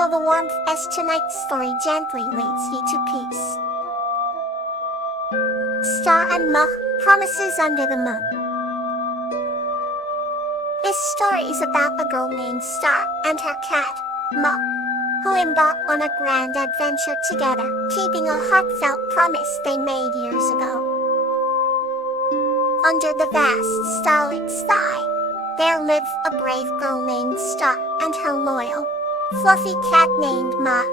Feel the warmth as tonight's story gently leads you to peace. Star and Muck, Promises Under the Moon. This story is about a girl named Star and her cat, Muck, who embark on a grand adventure together, keeping a heartfelt promise they made years ago. Under the vast starlit sky, there lives a brave girl named Star and her loyal, fluffy cat named Muck.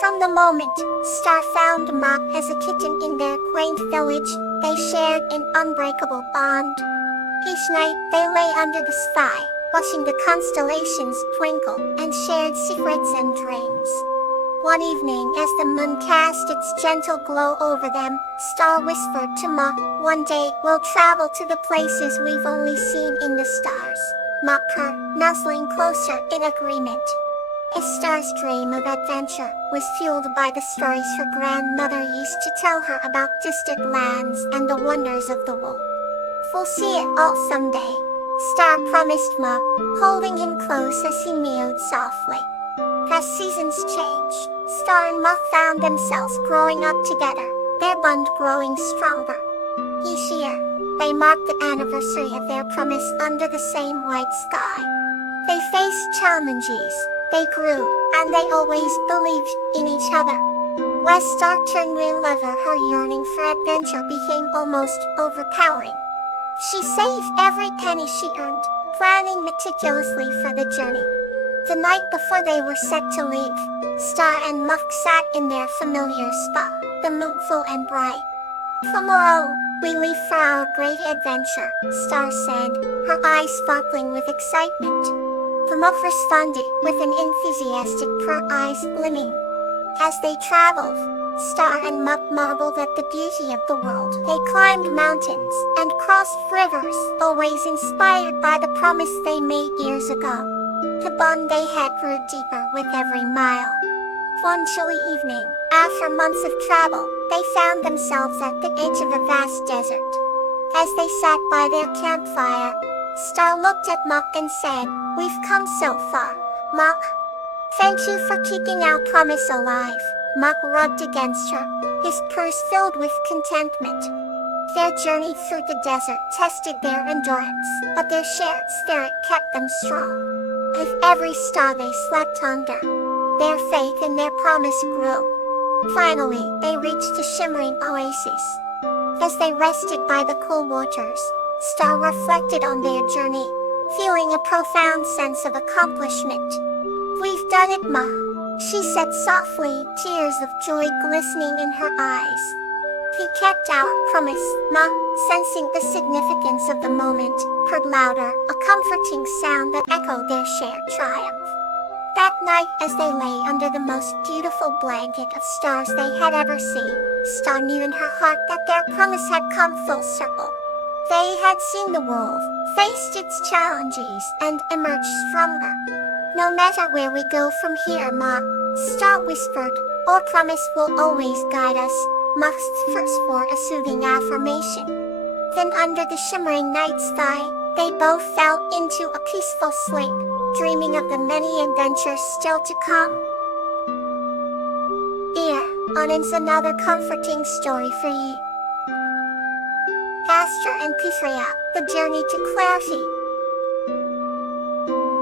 From the moment Star found Muck as a kitten in their quaint village, they shared an unbreakable bond. Each night they lay under the sky, watching the constellations twinkle and shared secrets and dreams. One evening as the moon cast its gentle glow over them, Star whispered to Muck, "One day we'll travel to the places we've only seen in the stars." Muck purred, nuzzling closer in agreement. Star's dream of adventure was fueled by the stories her grandmother used to tell her about distant lands and the wonders of the world. "We'll see it all someday," Star promised Muck, holding him close as he mewed softly. As seasons changed, Star and Muck found themselves growing up together, their bond growing stronger. Each year, they marked the anniversary of their promise under the same white sky. They faced challenges, they grew, and they always believed in each other. As Star turned real lover, her yearning for adventure became almost overpowering. She saved every penny she earned, planning meticulously for the journey. The night before they were set to leave, Star and Muck sat in their familiar spot, the moon full and bright. "Tomorrow, we leave for our great adventure," Star said, her eyes sparkling with excitement. The Muck responded with an enthusiastic eyes gleaming. As they traveled, Star and Muck marveled at the beauty of the world. They climbed mountains and crossed rivers, always inspired by the promise they made years ago. The bond they had grew deeper with every mile. One chilly evening, after months of travel, they found themselves at the edge of a vast desert. As they sat by their campfire, Star looked at Muck and said, "We've come so far, Muck. Thank you for keeping our promise alive." Muck rubbed against her, his purse filled with contentment. Their journey through the desert tested their endurance, but their shared spirit kept them strong. With every star they slept under, their faith in their promise grew. Finally, they reached a shimmering oasis. As they rested by the cool waters, Star reflected on their journey, feeling a profound sense of accomplishment. "We've done it, Ma," she said softly, tears of joy glistening in her eyes. "We kept our promise," Ma, sensing the significance of the moment, heard louder, a comforting sound that echoed their shared triumph. That night, as they lay under the most beautiful blanket of stars they had ever seen, Star knew in her heart that their promise had come full circle. They had seen the world, faced its challenges, and emerged stronger. "No matter where we go from here, Ma," Star whispered, "our promise will always guide us." Muck's first wore a soothing affirmation. Then under the shimmering night sky, they both fell into a peaceful sleep, dreaming of the many adventures still to come. Here, on ends another comforting story for you. Astor and Pitria, The Journey to Clarity.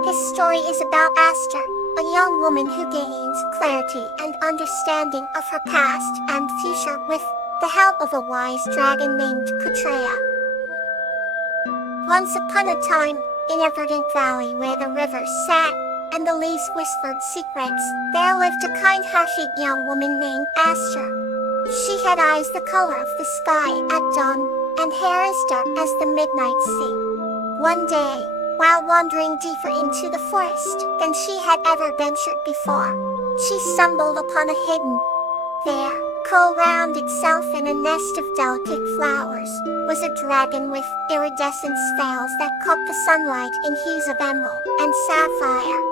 This story is about Astor, a young woman who gains clarity and understanding of her past and future with the help of a wise dragon named Pitria. Once upon a time, in a verdant valley where the rivers sang and the leaves whispered secrets, there lived a kind-hearted young woman named Astor. She had eyes the color of the sky at dawn, and hair as dark as the midnight sea. One day, while wandering deeper into the forest than she had ever ventured before, she stumbled upon a hidden. There, curled round itself in a nest of delicate flowers, was a dragon with iridescent scales that caught the sunlight in hues of emerald and sapphire.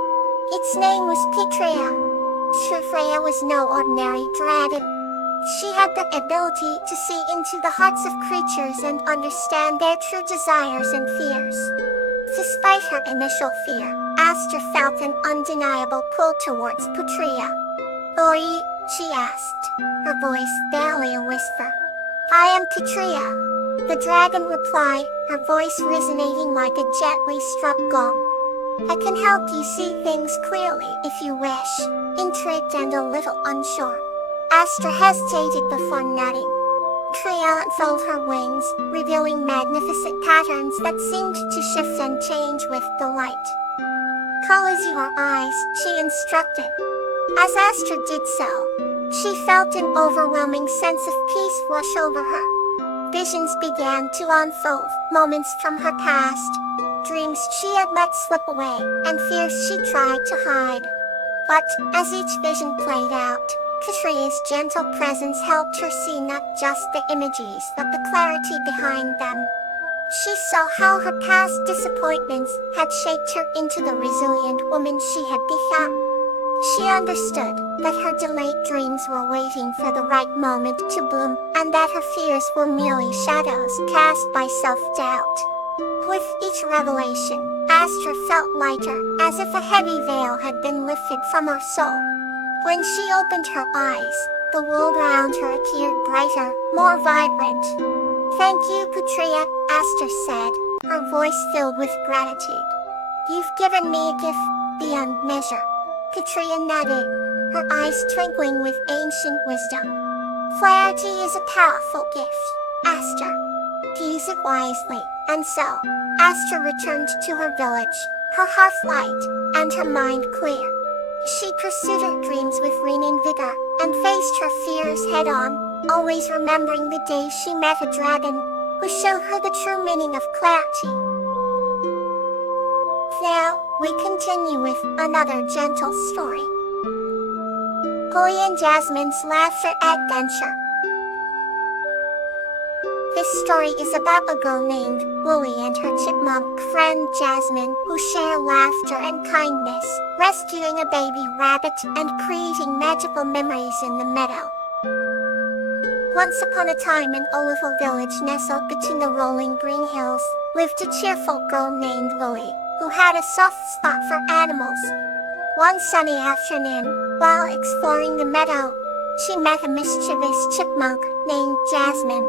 Its name was Pitria. Pitria was no ordinary dragon. She had the ability to see into the hearts of creatures and understand their true desires and fears. Despite her initial fear, Aster felt an undeniable pull towards Patria. "Who are you?" she asked, her voice barely a whisper. "I am Patria," the dragon replied, her voice resonating like a gently struck gong. "I can help you see things clearly if you wish." Intrigued and a little unsure, Aster hesitated before nodding. Patria unfurled her wings, revealing magnificent patterns that seemed to shift and change with the light. "Close your eyes," she instructed. As Aster did so, she felt an overwhelming sense of peace wash over her. Visions began to unfold, moments from her past, dreams she had let slip away, and fears she tried to hide. But, as each vision played out, Patria's gentle presence helped her see not just the images but the clarity behind them. She saw how her past disappointments had shaped her into the resilient woman she had become. She understood that her delayed dreams were waiting for the right moment to bloom, and that her fears were merely shadows cast by self-doubt. With each revelation, Aster felt lighter, as if a heavy veil had been lifted from her soul. When she opened her eyes, the world around her appeared brighter, more vibrant. "Thank you, Patria," Aster said, her voice filled with gratitude. "You've given me a gift beyond measure." Patria nodded, her eyes twinkling with ancient wisdom. "Clarity is a powerful gift, Aster. Use it wisely." And so, Aster returned to her village, her heart light, and her mind clear. She pursued her dreams with renewed vigor, and faced her fears head-on, always remembering the day she met a dragon, who showed her the true meaning of clarity. Now, we continue with another gentle story. Lily and Jasmine's Laughter Adventure. This story is about a girl named Lily and her chipmunk friend Jasmine, who share laughter and kindness, rescuing a baby rabbit and creating magical memories in the meadow. Once upon a time in a little village nestled between the rolling green hills, lived a cheerful girl named Lily, who had a soft spot for animals. One sunny afternoon, while exploring the meadow, she met a mischievous chipmunk named Jasmine.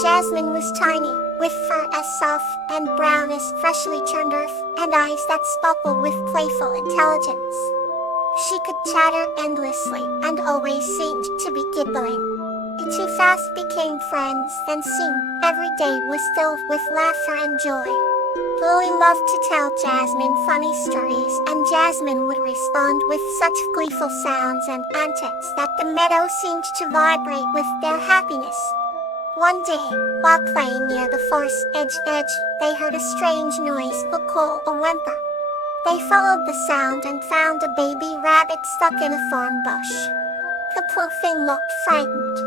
Jasmine was tiny, with fur as soft and brown as freshly turned earth, and eyes that sparkled with playful intelligence. She could chatter endlessly, and always seemed to be giggling. The two fast became friends, and soon, every day was filled with laughter and joy. Lily loved to tell Jasmine funny stories, and Jasmine would respond with such gleeful sounds and antics that the meadow seemed to vibrate with their happiness. One day, while playing near the forest edge, they heard a strange noise, a call, a whimper. They followed the sound and found a baby rabbit stuck in a thorn bush. The poor thing looked frightened.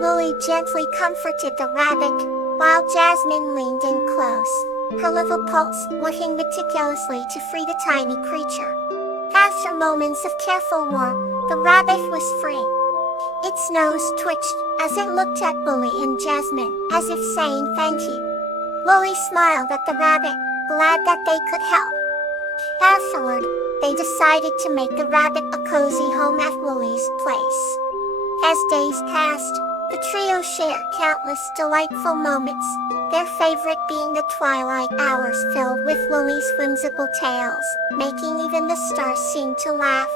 Lily gently comforted the rabbit, while Jasmine leaned in close, her little pulse working meticulously to free the tiny creature. After moments of careful work, the rabbit was free. Its nose twitched as it looked at Lily and Jasmine, as if saying thank you. Lily smiled at the rabbit, glad that they could help. Afterward, they decided to make the rabbit a cozy home at Lily's place. As days passed, the trio shared countless delightful moments, their favorite being the twilight hours filled with Lily's whimsical tales, making even the stars seem to laugh.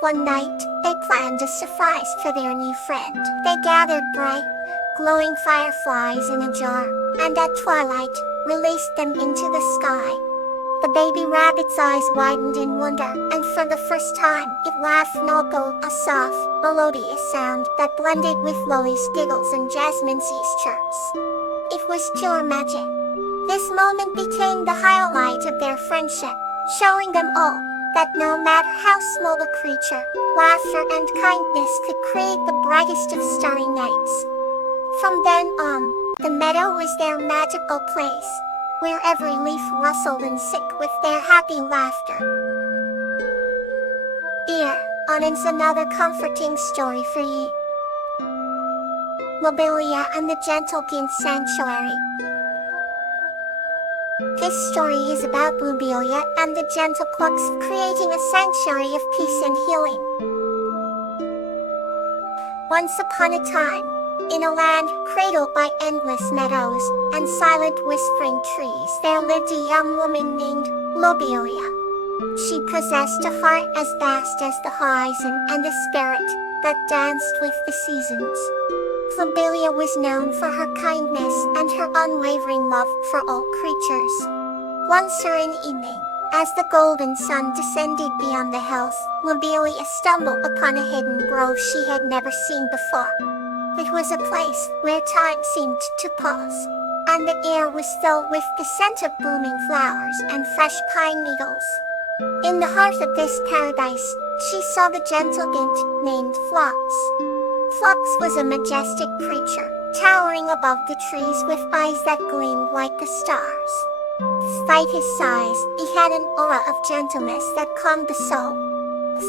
One night, they planned a surprise for their new friend. They gathered bright, glowing fireflies in a jar, and at twilight, released them into the sky. The baby rabbit's eyes widened in wonder, and for the first time, it laughed knuckle, a soft, melodious sound that blended with Lily's giggles and Jasmine's chirps. It was pure magic. This moment became the highlight of their friendship, showing them all that no matter how small the creature, laughter and kindness could create the brightest of starry nights. From then on, the meadow was their magical place, where every leaf rustled in sync with their happy laughter. Here, on is another comforting story for you. Lobelia and the Gentle King Sanctuary. This story is about Lobelia and the gentle clocks creating a sanctuary of peace and healing. Once upon a time, in a land cradled by endless meadows and silent whispering trees, there lived a young woman named Lobelia. She possessed a heart as vast as the horizon and a spirit that danced with the seasons. Lobelia was known for her kindness and her unwavering love for all creatures. One serene evening, as the golden sun descended beyond the hills, Lobelia stumbled upon a hidden grove she had never seen before. It was a place where time seemed to pause, and the air was filled with the scent of blooming flowers and fresh pine needles. In the heart of this paradise, she saw the gentle giant named Phlox. Phlox was a majestic creature, towering above the trees with eyes that gleamed like the stars. Despite his size, he had an aura of gentleness that calmed the soul.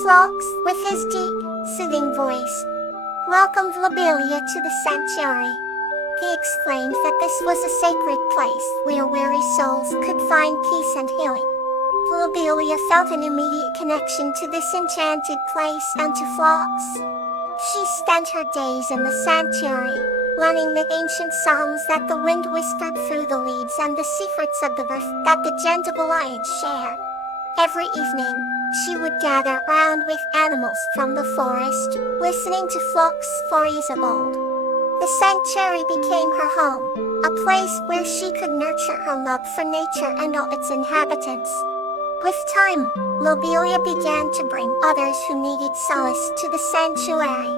Phlox, with his deep, soothing voice, welcomed Lobelia to the sanctuary. He explained that this was a sacred place where weary souls could find peace and healing. Lobelia felt an immediate connection to this enchanted place and to Phlox. She spent her days in the sanctuary, learning the ancient songs that the wind whispered through the leaves and the secrets of the earth that the gentle lions shared. Every evening, she would gather around with animals from the forest, listening to Phlox's stories of old. The sanctuary became her home, a place where she could nurture her love for nature and all its inhabitants. With time, Lobelia began to bring others who needed solace to the sanctuary.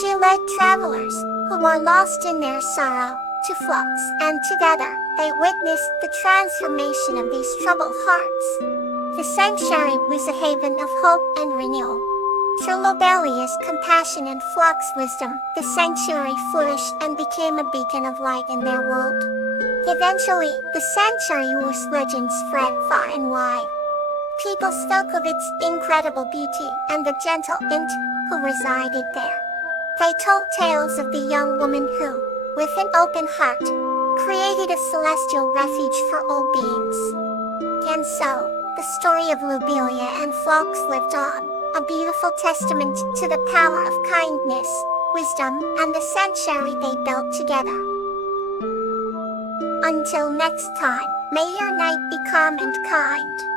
She led travelers, who were lost in their sorrow, to Phlox, and together, they witnessed the transformation of these troubled hearts. The sanctuary was a haven of hope and renewal. Through Lobelia's compassion and Phlox's wisdom, the sanctuary flourished and became a beacon of light in their world. Eventually, the sanctuary whose legend spread far and wide. People spoke of its incredible beauty and the gentle giant who resided there. They told tales of the young woman who, with an open heart, created a celestial refuge for all beings. And so, the story of Lobelia and Phlox lived on, a beautiful testament to the power of kindness, wisdom, and the sanctuary they built together. Until next time, may your night be calm and kind.